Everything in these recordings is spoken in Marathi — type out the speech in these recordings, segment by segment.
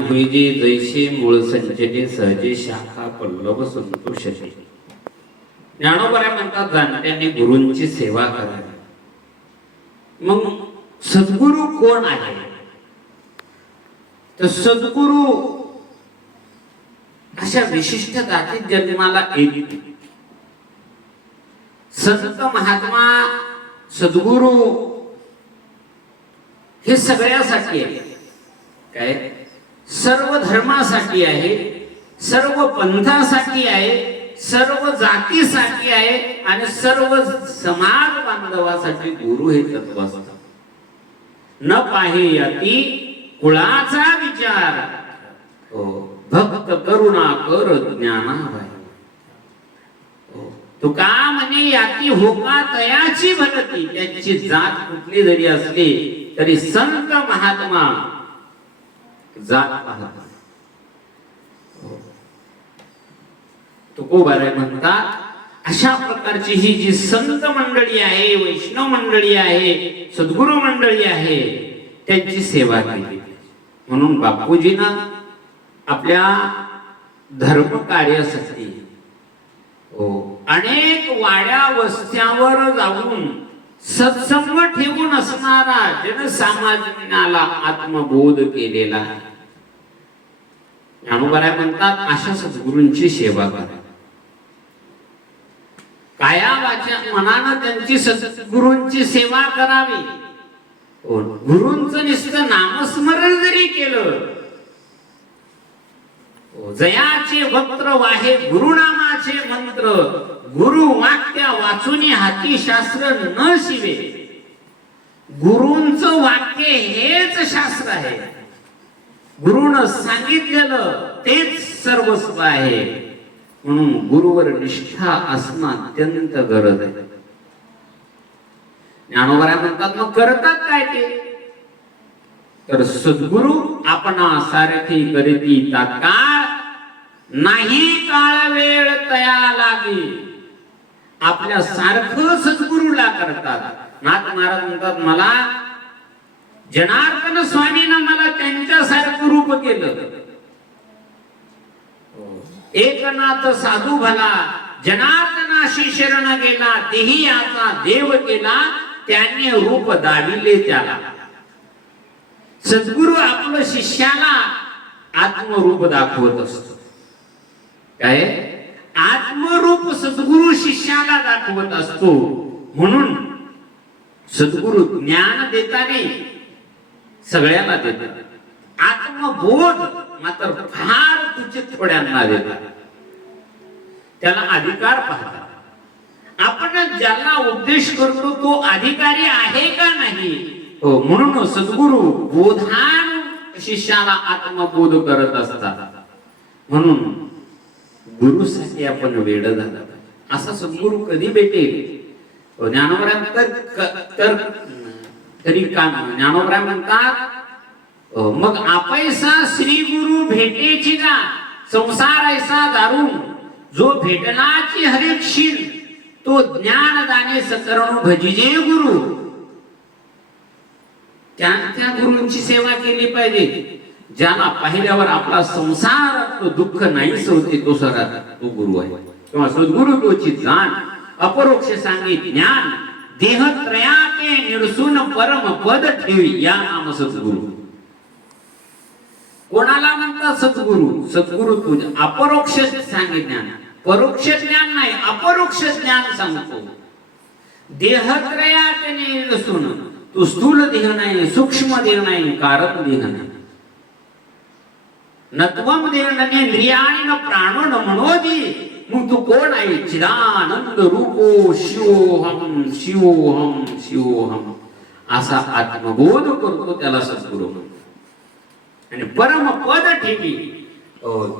हुईजे जैसे मूळ संचने सहजे शाखा पल्लव संतोषते. ज्ञानोबा म्हणतात जाणत्यांनी गुरूंची सेवा करावी. मग सद्गुरू कोण आहे? तर सद्गुरू अशा विशिष्ट जातीत जन्माला येत. संत महात्मा सद्गुरू हे सगळ्यासाठी आहे. काय? सर्व धर्मासाठी आहे, सर्व पंथासाठी आहे, सर्व जातीसाठी आहे आणि सर्व समाज बांधवासाठी गुरु हे तत्व असतात. न पाहे याती कुळाचा विचार, भक्त करुणा कर ज्ञाना भाई. तुका म्हणे याती होका तयाची भरती. त्यांची जात कुठली जरी असली तरी संत महात्मा जात पाहतात. तुकोबाराय म्हणतात अशा प्रकारची ही जी संत मंडळी आहे, वैष्णव मंडळी आहे, सद्गुरू मंडळी आहे, त्यांची सेवा केली. म्हणून बापूजींना आपल्या धर्म कार्यासाठी अनेक वाड्या वस्त्यावर जाऊन सत्संग ठेवून असणारा जनसामान्याला आत्मबोध केलेला आहे. ज्ञानोबाराय म्हणतात अशा सद्गुरूंची सेवा करा. काया वाचा मनानं त्यांची सद्गुरूंची सेवा करावी. गुरूंचं नुसतं नामस्मरण जरी केलं, जयाचे वक्त्र वाहे गुरुनामाचे मंत्र, गुरु वाक्य वाचून हाती शास्त्र न शिवे. गुरूंचं वाक्य हेच शास्त्र आहे. गुरुनं सांगितलेलं तेच सर्वस्व आहे. म्हणून गुरुवर निष्ठा असणं अत्यंत गरज आहे. ज्ञानोबा म्हणतात मग करतात काय ते? तर सद्गुरु आपणा सारखी करीती तात्काळ, नाही काळ वेळ तया लागे. आपल्या सारखं सद्गुरूला करतात. नाथ महाराज म्हणतात मला जनार्दन स्वामींना मला त्यांच्यासारखं रूप केलं. एकनाथ साधू भला जनार्दनाशी शरण गेला, तेही याचा देव केला, त्यांनी रूप दाविले त्याला. सद्गुरू आपलं शिष्याला आत्मरूप दाखवत असतो. काय? आत्मरूप सद्गुरू शिष्याला दाखवत असतो. म्हणून सद्गुरू ज्ञान देताना सगळ्याला देतात. आत्मबोध मात्र फार तुचित थोड्यांना देतात. त्याला अधिकार पाहतात. आपण ज्याला उपदेश करतो तो अधिकारी आहे का नाही, म्हणून सद्गुरू बोधान शिष्याला आत्मबोध करत असतात. म्हणून गुरुसाठी आपण वेड झाला. असा सद्गुरू कधी भेटेल? ज्ञानोबा तरी का ज्ञानोबा म्हणतात मग आपैसा श्री गुरु भेटेची का संसार ऐसा दारून, जो भेटलाची हरेक्षीण तो ज्ञान दाने सकरणो भजिजे गुरु. त्या गुरूंची सेवा केली पाहिजे. ज्याला पाहिल्यावर आपला संसारात दुःख नाहीच होते तो गुरु आहे. किंवा सद्गुरु तोची जाण अपरोक्ष सांगे ज्ञान, देहत्रयाते निर्सून परम पद ठेवी, या नाम सद्गुरु. कोणाला म्हणतात सद्गुरु? सद्गुरु तुझ्या अपरोक्ष सांगे ज्ञान, परोक्ष ज्ञान नाही, अपरोक्ष ज्ञान सांगतो. देहत्रयाते निर्सून, तू स्थूल देह नाही, सूक्ष्म देह नाही, कारण देह नाही. नत्वम देह नाही, इंद्रियाणी न प्राणो न मनोदी. मग तू कोण आहे? चिदानंद रूपो शिवोहम शिवोहम शिवोहम. असा आत्मबोध करतो त्याला सद्गुरू म्हणतात. आणि परम पद ठेवी,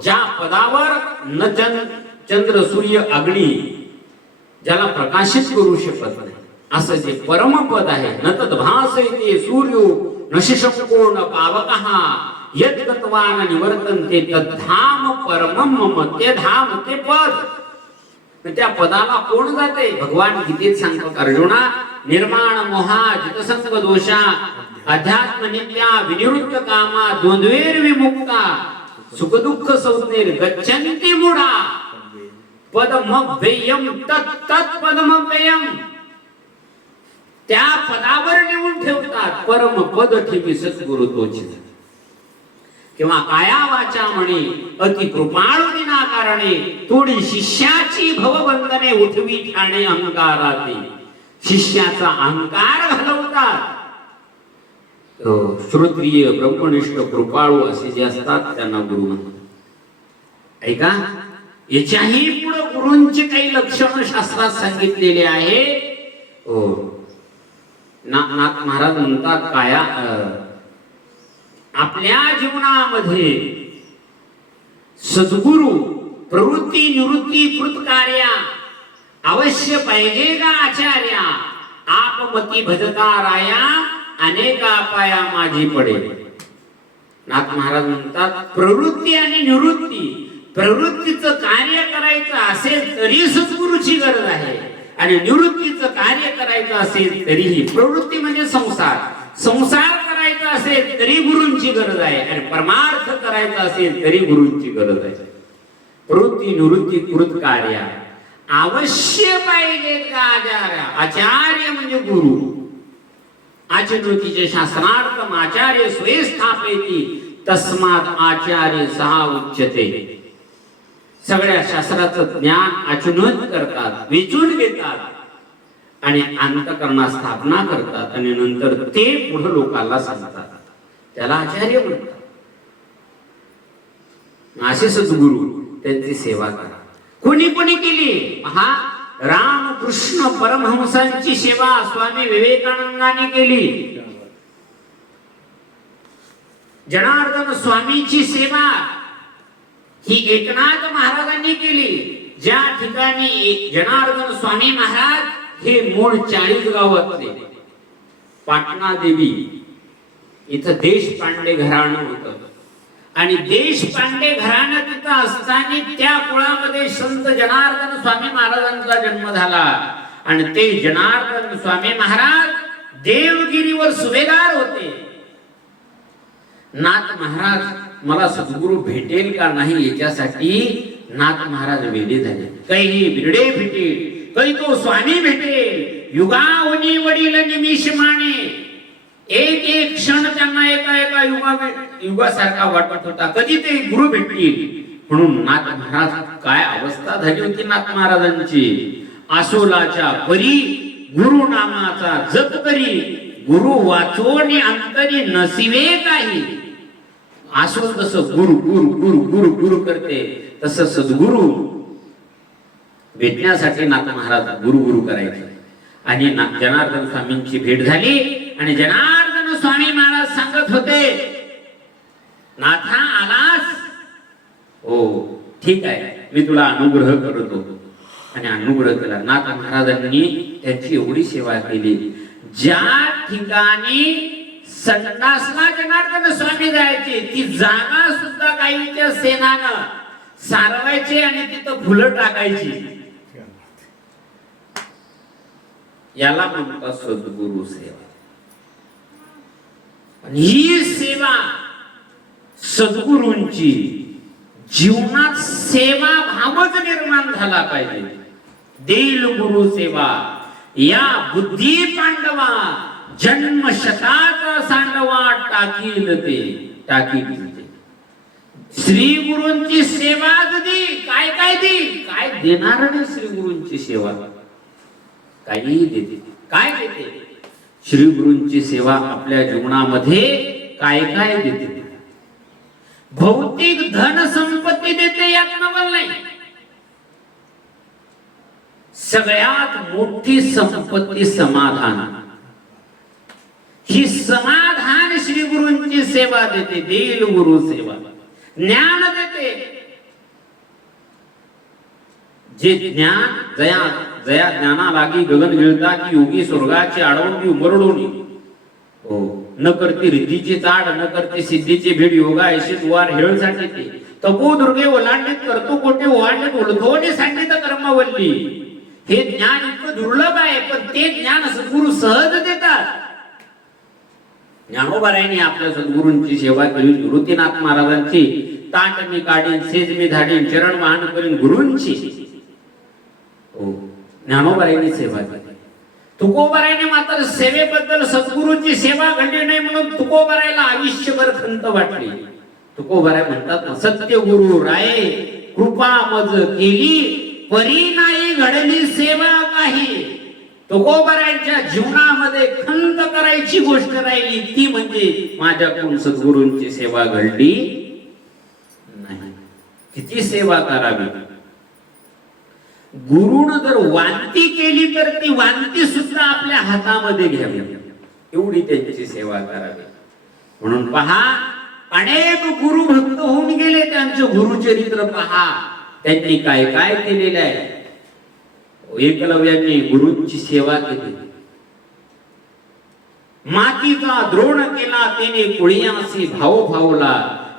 ज्या पदावर न चंद्र सूर्य अग्नी ज्याला प्रकाशित करू शकत नाही, असं जे परमपद आहे. न तद भासयते सूर्यो न शिशको न पावकः, यत् गत्वान निवर्तन्ते तद्धाम परमं मम. ते धाम ते पद त्या पदाला कोण जाते? भगवान गीतेत सांगतात, अर्जुना निर्माण मोहा जितसंग दोषा अध्यात्म नित्या विनिवृत्त कामा द्वंद्वेर विमुक्ता सुख दुःख संज्ञेर गच्छन्ति मूढा पदमव्ययम तत् पदमव्ययम. त्या पदावर नेऊन ठेवतात परम पद ठेवी सद्गुरु तोच. किंवा काया वाचा म्हणे अति कृपाळू विनाकारणे थोडी शिष्याची भवबंधने उठवी ठाणे अहंकाराती. शिष्याचा अहंकार घालवतात. श्रोत्रिय ब्रह्मनिष्ठ कृपाळू असे जे असतात त्यांना गुरु म्हणतात. ऐका, याच्याही पुढे गुरूंची काही लक्षण शास्त्रात सांगितलेले आहे. नाथ महाराज म्हणतात, काया आपल्या जीवनामध्ये सद्गुरु प्रवृत्ती निवृत्ती कृत कार्या अवश्य पाहिजे का आचार्या. आपमती भजता राया अनेका पाया माझी पडे. नाथ महाराज म्हणतात, प्रवृत्ती आणि निवृत्ती, प्रवृत्तीचं कार्य करायचं असेल तरी सद्गुरूची गरज आहे आणि निवृत्तीचं कार्य करायचं असेल तरीही. प्रवृत्ती म्हणजे संसार, संसार करायचा असेल तरी गुरूंची गरज आहे आणि परमार्थ करायचा असेल तरी गुरूंची गरज आहे. प्रवृत्ती निवृत्ती कृत कार्य अवश्य पाहिजे का आचार्य. आचार्य म्हणजे गुरु. आचरणोतीचे शास्त्रार्थम आचार्य स्वये स्थापयति तस्मात् आचार्य सहा उच्यते. सगळ्या शास्त्राचं ज्ञान आचरण करतात, विचून घेतात आणि अंतःकरणात स्थापना करतात आणि नंतर ते पुढे लोकांना सांगतात. त्याला आचार्य म्हणतात. असे सद्गुरु त्यांची सेवा करा. कोणी कोणी केली पहा. रामकृष्ण परमहंसांची सेवा स्वामी विवेकानंदांनी केली. जनार्दन स्वामीची सेवा ही एकनाथ महाराजांनी केली. ज्या ठिकाणी जनार्दन स्वामी महाराज हे मूळ 40 गावातले पाटणा देवी इथं देशपांडे घराणं होतं आणि देशपांडे घराणं तिथं असताना त्या कुळामध्ये संत जनार्दन स्वामी महाराजांचा जन्म झाला आणि ते जनार्दन स्वामी महाराज देवगिरीवर सुभेदार होते. नाथ महाराज मला सद्गुरु भेटेल का नाही याच्यासाठी नाथ महाराज वेडे झाले. काही बिरडे भेटेल, काही तो स्वामी भेटेल. युगावनी वडील निमिष माने. एक एक क्षण त्यांना एका एका युगासारखा वाटत होता. कधी ते गुरु भेटतील म्हणून. नाथ महाराज काय अवस्था झाली होती नाथ महाराजांची. आसोलाच्या परी गुरु नामाचा जप करी गुरु वाचोनी अंतरी नसिवे काही. आसोल जसं गुरु गुरु गुरु गुरु गुरु करते तसं सद्गुरु भेटण्यासाठी नाथ महाराज गुरु गुरु करायचे. आणि जनार्दन स्वामींची भेट झाली आणि जनार्दन स्वामी महाराज सांगत होते, नाथा आलास? हो ठीक आहे, मी तुला अनुग्रह करतो. आणि अनुग्रह केला. नाथ महाराजांनी त्यांची एवढी सेवा केली. ज्या ठिकाणी संडासला जनार्दन स्वामी जायचे ती जागा सुद्धा गाईच्या शेणानं सारवायचे आणि तिथं फुलं टाकायची. याला म्हणतात सद्गुरु सेवा. ही सेवा सद्गुरूंची जीवनात सेवा भावच निर्माण झाला पाहिजे. देईल गुरु सेवा या बुद्धी पांडवा जन्म शताचा सांडवा टाकील ते टाकील. श्री गुरूंची सेवा दी काय काय दी काय देणार नाही. श्री गुरूंची सेवा काही देते. काय देते? श्री गुरूंची सेवा आपल्या जीवनामध्ये काय काय देते? भौतिक धन संपत्ती देते यात नवल नाही. सगळ्यात मोठी संपत्ती समाधान. ही समाधान श्री गुरूंची सेवा देते. देईल गुरु सेवा. ज्ञान देते. जे ज्ञान जया जया ज्ञाना लागी गगन गिळता की योगी स्वर्गाची आडवणी उमरडोनी. हो, न करते रिद्धीची ताड न करते सिद्धीची भेड योगा ऐशी द्वार हेळसाठी ते तपो दुर्गे ओलांडीत करतो कोटे ओवांडीत ओळखोने सांगितलं कर्मवल्ली. हे ज्ञान इतकं दुर्लभ आहे, पण ते ज्ञान सद्गुरु सहज देतात. ज्ञानोबारायांनी आपल्या सद्गुरूंची सेवा केली. निवृत्तीनाथ महाराजांची ताट मी काढीन, सेज मी धाडीन, चरण वाहन करीन गुरूंची. हो, ज्ञानोबारायांनी सेवा केली. तुकोबारायने मात्र सेवेबद्दल सद्गुरूंची सेवा घडली नाही म्हणून तुकोबारायला आयुष्यभर खंत वाटली. तुकोबाराय म्हणतात ना, सत्य गुरु राये कृपा मज केली, परी नाही घडली सेवा काही. तुकोबारायांच्या जीवनामध्ये खंत करायची गोष्ट राहिली ती म्हणजे माझ्याकडून सद्गुरूंची सेवा घडली नाही. किती सेवा करावी. गुरुनं जर वांती केली तर ती वांती सुद्धा आपल्या हातामध्ये घ्यावी, एवढी त्यांची सेवा करावी. म्हणून पहा, अनेक गुरु भक्त होऊन गेले. त्यांचे गुरुचरित्र पहा, त्यांनी काय काय केलेलं आहे. एकलव्यांनी गुरूंची सेवा केली. मातीचा द्रोण केला त्याने कुळियासी भाव भावला,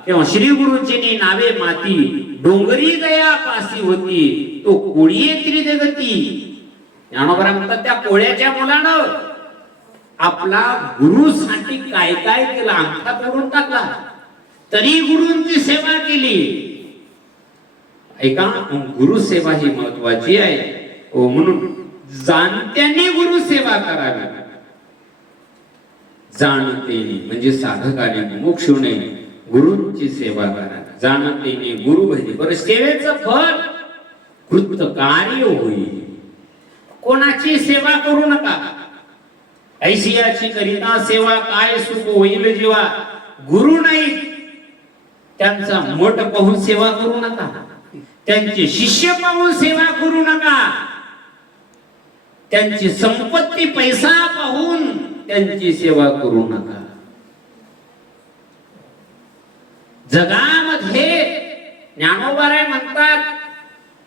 तेव्हा श्री गुरुजींनी नावे माती डोंगरी दया पासी होती, तो कोळीये त्रिजगती. ज्ञानोबा म्हणतात त्या कोळ्याच्या मुलानं आपला गुरुसाठी काय काय केलं, अंगठा तोडून टाकला तरी गुरूंची सेवा केली. ऐका, गुरु सेवा ही महत्वाची आहे. म्हणून जाणत्याने गुरु सेवा करावी. जाणतेने म्हणजे साधकाने मोक्षणे गुरूंची सेवा करा. जाणतेने गुरु भजी. बरं, सेवेचं फळ कृत कार्य होईल. कोणाची सेवा करू नका. ऐशियाची करिता सेवा काय सुख होईल जीवा. गुरु नाही त्यांचा मठ पाहून सेवा करू नका. त्यांचे शिष्य पाहून सेवा करू नका. त्यांची संपत्ती पैसा पाहून त्यांची सेवा करू नका. जगामध्ये ज्ञानोबाराय म्हणतात,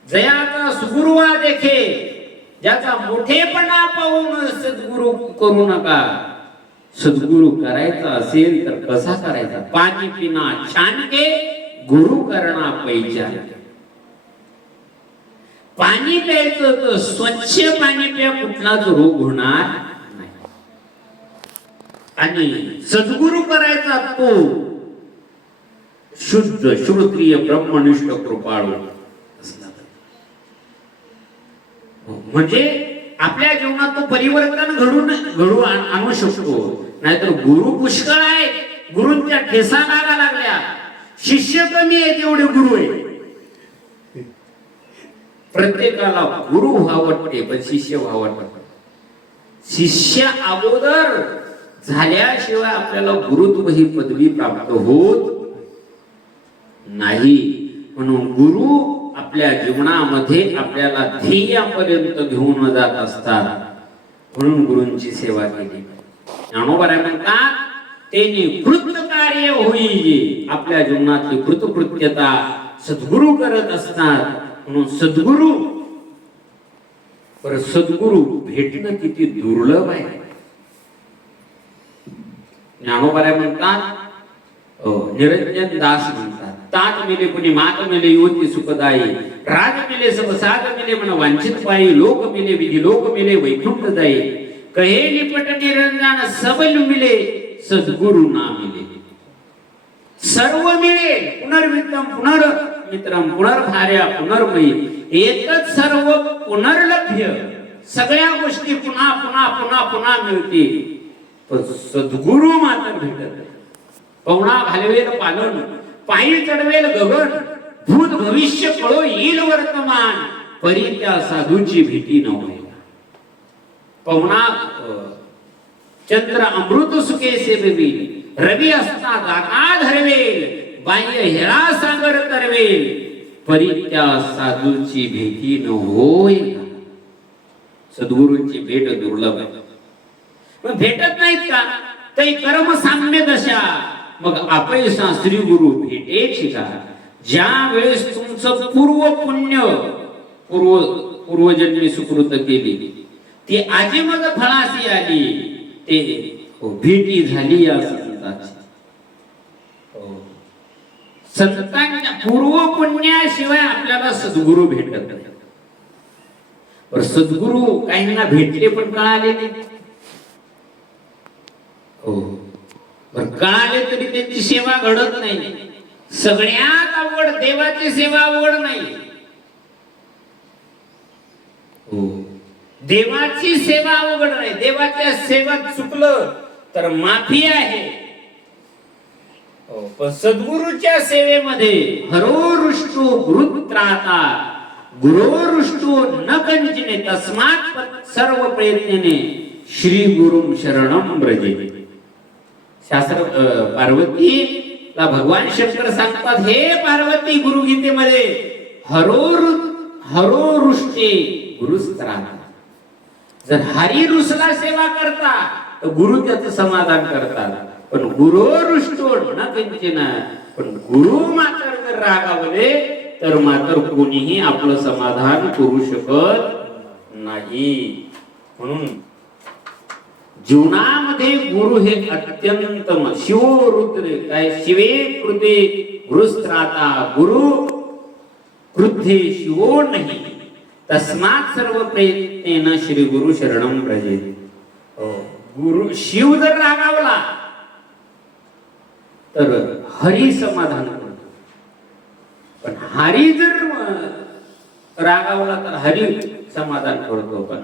जयाचा सुगुरुवा देखे, ज्याचा मोठेपणा पाहून सद्गुरु करू नका. सद्गुरु करायचा असेल तर कसा करायचा. पाणी पिना छान के गुरु करना पैजा. पाणी प्यायचं तर स्वच्छ पाणी प्या, कुठलाच रोग होणार नाही. आणि सद्गुरु करायचा तो शुद्ध श्रोत्रिय ब्रह्मनिष्ठ कृपाळू असला. म्हणजे आपल्या जीवनात तो परिवर्तन घडू आणू शकतो. नाहीतर गुरु पुष्कळ आहे, गुरूंच्या ठेसा लागल्या. शिष्य कमी आहे तेवढे गुरु आहे. प्रत्येकाला गुरु व्हावं पण शिष्य व्हावं. शिष्य अगोदर झाल्याशिवाय आपल्याला गुरुत्व ही पदवी प्राप्त होत नाही. म्हणून गुरु आपल्या जीवनामध्ये आपल्याला ध्येयापर्यंत घेऊन जात असतात. म्हणून गुरूंची सेवा केली. ज्ञानोबाराय म्हणतात, त्यांनी कृत कार्य होईल. आपल्या जीवनातली कृतकृत्यता सद्गुरु करत असतात. म्हणून सद्गुरु, पर सद्गुरु भेटणं किती दुर्लभ आहे. ज्ञानोबाराय म्हणतात, निरंजन दास म्हणतात, तात मिले कुणी मात मिले युवती सुखदायी, राज मिले सब साध मिले मन वांछित पायी, लोक मिले विधी लोक मिले वैकुंठ जाई, कहे निपट निरंजन सबल मिले सद्गुरु ना मिले. सर्व मिळेल, पुनर्वित्तम पुनर्मित्रम पुनर्भार्या पुनर्मयी, एकच सर्व पुनर्लभ्य. सगळ्या गोष्टी पुन्हा पुन्हा पुन्हा पुन्हा मिळतील, पण सद्गुरु मात्र भेटत नाही. पवना घालवेल पालन, पायी चढवेल गगन, भूत भविष्य कळो येईल वर्तमान, परी त्या साधूची भीती न होईल. पवना चंद्र अमृत सुखे सेवेल, रवी असता दाता धरवेल, बाह्य हेळा सागर तरवेल, परी त्या साधूची भीती न होईल. सद्गुरूंची भेट दुर्लभ आहे. पण भेटत नाहीत का, तै कर्म साम्य दशा, मग अपयसा श्री गुरु भेटेची का. ज्या वेळेस तुमचं पूर्व पुण्य पूर्वजन्मी सुकृत केली ती आजी मग फळासी आली, ते भेटी झाली या संताची. संतांच्या पूर्व पुण्याशिवाय आपल्याला सद्गुरू भेटत नाही. पण सद्गुरू काहींना भेटले पण कळाले नाही. हो, पण कळाले तरी त्यांची सेवा घडत नाही. सगळ्यात अवघड देवाची सेवा अवघड नाही. हो, देवाची सेवा अवघड नाही. देवाच्या सेवेत चुकलं तर माफी आहे. पण सद्गुरूच्या सेवेमध्ये हरोरुष्टो गुरुत्राता गुरोरुष्टो न कंचने तस्मात् सर्व प्रयत्नेने श्री गुरुं शरणं व्रजे. शास्त्र पार्वतीला भगवान शंकर सांगतात, हे पार्वती, गुरुगीतेमध्ये हरोरुष्टे गुरुस्त्राता. जर हरी रुसला सेवा करता तर गुरु त्याचं समाधान करतात. पण गुरोरुष्टो न किंचन, पण गुरु मात्र जर रागावले तर मात्र कोणीही आपलं समाधान करू शकत नाही. म्हणून जीवनामध्ये गुरु हे अत्यंत शिवरुद्र काय शिवे कृते गुरुस्त्राता गुरु क्रुद्धे शिवो नाही तस्मात् सर्व प्रयत्नेन श्री गुरु शरणं व्रजे. गुरु शिव जर रागावला तर हरी समाधान करतो. पण हरी जर रागावला तर हरी समाधान करतो. पण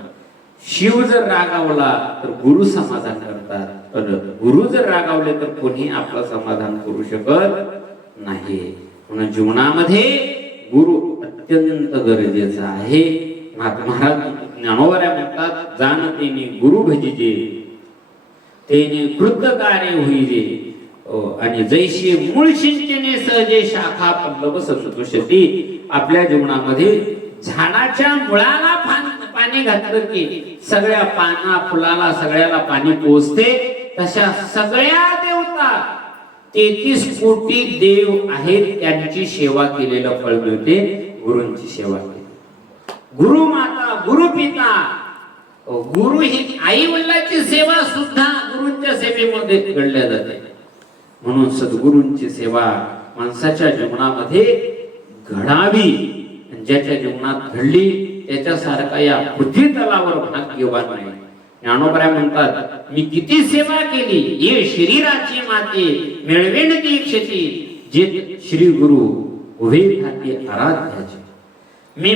शिव जर रागावला तर गुरु समाधान करतात. पण गुरु जर रागावले तर कोणी आपलं समाधान करू शकत नाही. म्हणून जीवनामध्ये गुरु अत्यंत गरजेचा आहे. महाराज ज्ञानोबा म्हणतात, जाणतेने गुरु भजिजे तेने कृत कार्य होईजे. आणि जैशी मूळ सिंचने सहजे शाखा पल्लव संतोषती. आपल्या जीवनामध्ये झाडाच्या मुळाला पाणी घातलं की सगळ्या पाना फुलाला सगळ्याला पाणी पोचते. तशा सगळ्या देवता 33 कोटी देव आहेत, त्यांची सेवा केलेलं फळ मिळते. गुरूंची सेवा केली. गुरु माता, गुरु पिता, गुरु ही आई वडिलांची सेवा सुद्धा गुरूंच्या सेवेमध्ये घडल्या जाते. म्हणून सद्गुरूंची सेवा माणसाच्या जीवनामध्ये घडावी. ज्याच्या जीवनात घडली त्याच्यासारखा या पृथ्वी तलावर भाग्यवान नाही. ज्ञानोबा म्हणतात, मी किती सेवा केली ये शरीराची माते मिळवेन ती क्षती जे श्री गुरु उभे खाती आराध्याचे. मी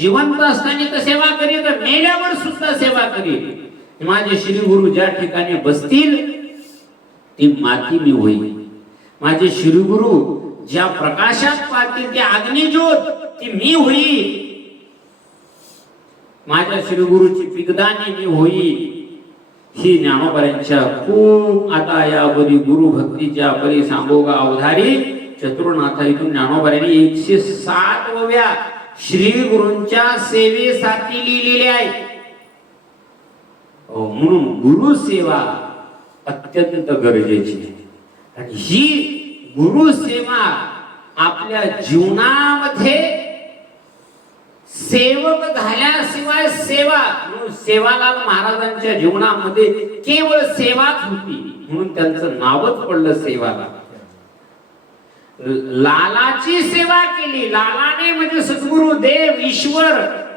जिवंत असताना तर सेवा करीत, मेल्यावर सुद्धा सेवा करीत. माझे श्री गुरु ज्या ठिकाणी बसतील ती माती मी होईल. माझे श्री गुरु ज्या प्रकाशात पाहतील ती अग्निज्योत ती मी होईल. माझ्या श्री गुरुची पिगदानी मी होईल. ही ज्ञानोबांच्या खूप आता या बरी गुरु भक्तीच्या बरी सांगोगा अवधारी चतुर्नाथातून ज्ञानोबांनी 107व्या श्री गुरूंच्या सेवेसाठी लिहिलेले आहे. म्हणून गुरु सेवा अत्यंत गरजेची आहे. आणि ही गुरु सेवा आपल्या जीवनामध्ये सेवक झाल्याशिवाय सेवालाल महाराजांच्या जीवनामध्ये केवळ सेवाच होती. म्हणून त्यांचं नावच पडलं सेवालाल. लालाची सेवा केली. लालाने म्हणजे सद्गुरु देव ईश्वर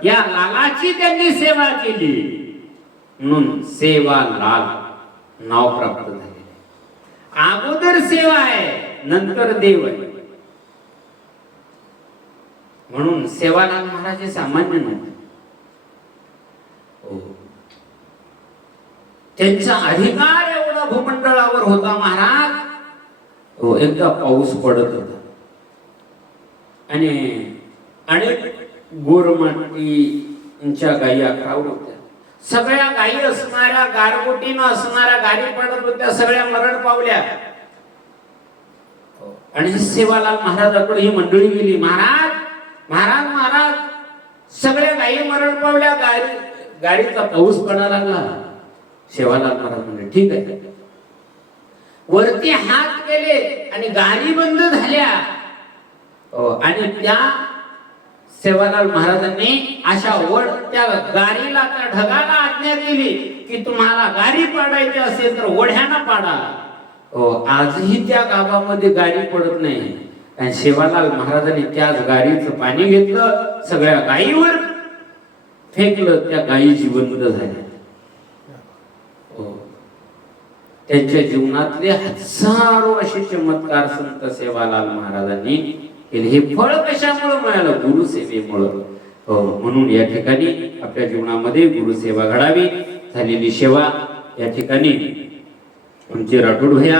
या लालाची त्यांनी सेवा केली. म्हणून सेवालाल नाव प्राप्त झाले. अगोदर सेवा आहे नंतर देव आहे. म्हणून सेवालाल महाराज हे सामान्य नव्हते. त्यांचा अधिकार एवढा भूमंडळावर होता महाराज. एकदा पाऊस पडत होता आणि अनेक गोरमाटीच्या गायी आखावत होत्या. सगळ्या गायी असणाऱ्या गारगोटीनं असणाऱ्या गायी पडत होत्या. सगळ्या मरण पावल्या. आणि सेवालाल महाराजाकडे ही मंडळी गेली. महाराज महाराज महाराज सगळ्या गायी मरण पावल्या. गाडीचा पाऊस पडायला लागला. सेवालाल महाराज म्हणले ठीक आहे. वरती हात केले आणि गाडी बंद झाल्या. आणि त्या सेवालाल महाराजांनी अशा वड त्या गाडीला त्या ढगाला आज्ञा दिली की तुम्हाला गाडी पाडायची असेल तर ओढ्यानं पाडा. आजही त्या गावामध्ये गाडी पडत नाही. आणि सेवालाल महाराजांनी त्याच गाडीचं पाणी घेतलं, सगळ्या गायीवर फेकलं, त्या गायी जिवंत झाल्या. त्यांच्या जीवनातले हजारो असे चमत्कार संत सेवालाल महाराजांनी केले. हे फळ कशामुळे मिळालं? गुरुसेवेमुळं. म्हणून या ठिकाणी आपल्या जीवनामध्ये गुरुसेवा घडावी. झालेली सेवा या ठिकाणी आमचे राठोड भैया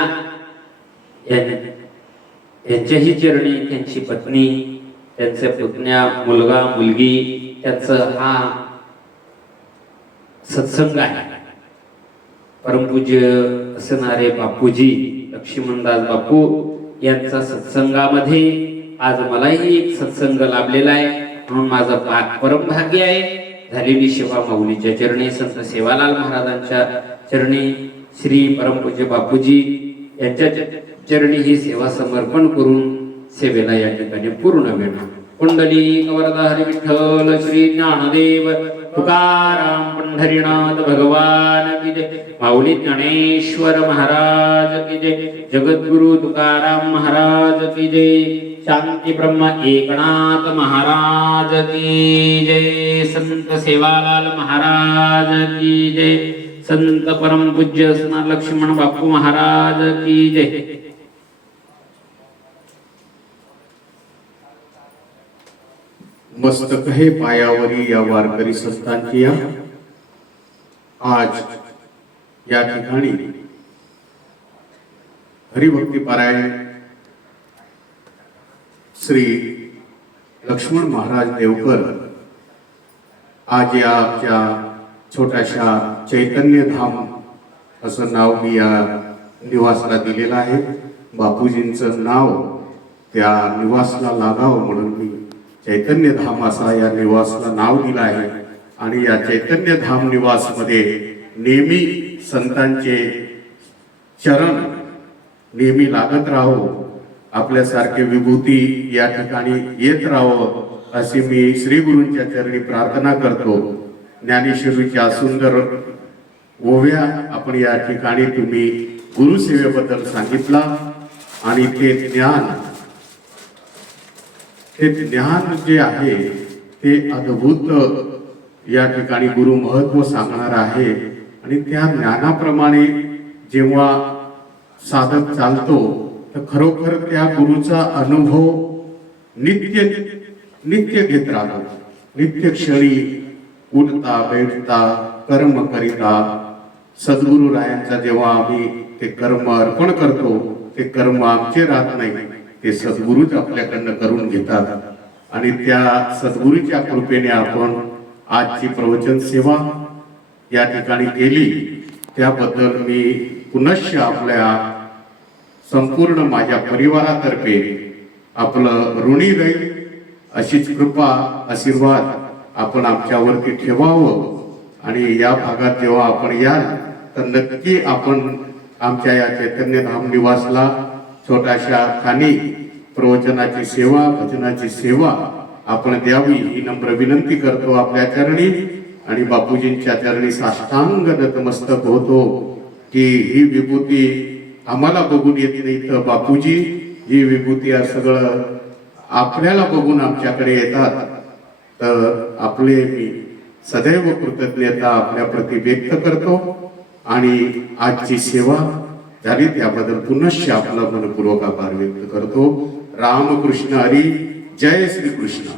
यांच्याही चरणी, त्यांची पत्नी, त्यांचे पुतण्या, मुलगा मुलगी, त्यांचं हा सत्संग आहे. परमपूज्य असणारे बापूजी लक्ष्मणदास बापू यांचा सत्संगामध्ये आज मलाही एक सत्संग लाभलेला आहे. म्हणून माझं परम भाग्य आहे. झालेली सेवा माऊलीच्या चरणी, संत सेवालाल महाराजांच्या चरणी, श्री परमपूज्य बापूजी यांच्या चरणी ही सेवा समर्पण करून सेवेला या ठिकाणी पूर्ण वेळ. कुंडली वरदा हरी विठ्ठल श्री ज्ञानदेव तुकाराम पंढरीनाथ भगवान की जय. माऊली ज्ञानेश्वर महाराज की जय. जगद्गुरु तुकाराम महाराज की जय. शांती ब्रह्म एकनाथ महाराज की जय. संत सेवालाल महाराज की जय. संत परम पूज्य असना लक्ष्मण बापू महाराज की जय. मस्तक हे पायावरी या वारकरी संतांची आज या ठिकाणी हरिभक्ती पारायण श्री लक्ष्मण महाराज देवकर आज या आमच्या छोट्याशा चैतन्य धाम असं नाव मी या निवासला दिलेलं आहे. बापूजींचं नाव त्या निवासला लागावं म्हणून मी चैतन्य धाम असा या निवासला नाव दिलं आहे. आणि या चैतन्य धाम निवासमध्ये नेहमी संतांचे चरण नेहमी लागत राहो, आपल्यासारखे विभूती या ठिकाणी येत राहावं अशी मी श्री गुरूंच्या चरणी प्रार्थना करतो. ज्ञानेश्वरीच्या सुंदर ओव्या आपण या ठिकाणी तुम्ही गुरुसेवेबद्दल सांगितला आणि ते ज्ञान जे आहे ते अद्भुत या ठिकाणी गुरु महत्व सांगणार आहे. आणि त्या ज्ञानाप्रमाणे जेव्हा साधक चालतो तर खरोखर त्या गुरुचा अनुभव नित्य घेत राहतो. नित्य क्षणी उठता बैठता कर्म करिता सद्गुरु रायांचा जेव्हा आम्ही ते कर्म अर्पण करतो ते कर्म आमचे राहत नाही, ते सद्गुरूच आपल्याकडनं करून घेतात. आणि त्या सद्गुरूच्या कृपेने आपण आजची प्रवचन सेवा या ठिकाणी केली, त्याबद्दल मी पुनश्च आपल्या संपूर्ण माझ्या परिवारातर्फे आपलं ऋणी राहील. अशीच कृपा आशीर्वाद आपण आमच्यावरती ठेवावं. आणि या भागात जेव्हा आपण याल तर नक्की आपण आमच्या या चैतन्यधाम निवासला छोट्याशा खाणी प्रवचनाची सेवा, भजनाची सेवा आपण द्यावी ही नम्र विनंती करतो आपल्या चरणी. आणि बापूजींच्या चरणी साष्टांग नतमस्तक होतो की ही विभूती आम्हाला बघून येत नाही, तर बापूजी ही विभूती सगळं आपल्याला बघून आमच्याकडे येतात. तर आपले मी सदैव कृतज्ञता आपल्या प्रती व्यक्त करतो. आणि आजची सेवा झाली त्याबद्दल पुनश्च आपला मनपूर्वक आभार व्यक्त करतो. रामकृष्ण हरी. जय श्री कृष्ण.